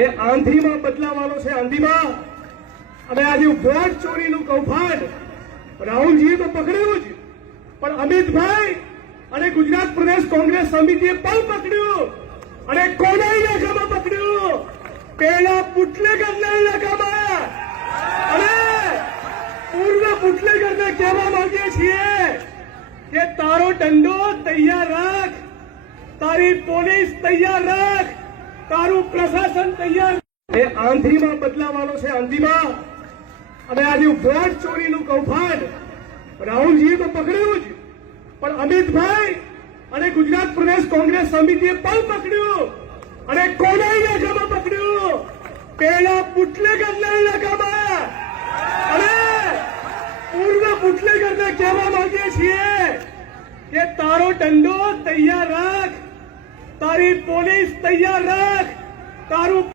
એ આંધીમાં બદલાવાનો છે આંધીમાં. અને આજે વોટ ચોરીનું કૌભાંડ રાહુલજીએ તો પકડ્યું જ, પણ અમિતભાઈ અને ગુજરાત પ્રદેશ કોંગ્રેસ સમિતિએ પણ પકડ્યું. અને કોના ઇલાકામાં પકડ્યું? પેલા પુટલેગરના ઇલાકામાં. અને પૂર્વ પુટલેગરને કહેવા માંગીએ છીએ કે તારો દંડો તૈયાર રાખ, તારી પોલીસ તૈયાર રાખ, તારું પ્રશાસન તૈયાર. એ આંધીમાં બદલાવાનો છે આંધીમાં. અને આજે વોટ ચોરીનું કૌભાંડ રાહુલજીએ તો પકડ્યું જ, પણ અમિતભાઈ અને ગુજરાત પ્રદેશ કોંગ્રેસ સમિતિએ પણ પકડ્યું. અને કોના ઇલાકામાં પકડ્યું? પેલા પુટલેગરના ઇલાકામાં. અને પૂર્વ પુટલેગરને કહેવા માંગીએ છીએ કે તારો દંડો તૈયાર રાખ, તારી પોલીસ તૈયાર રાખ, તારું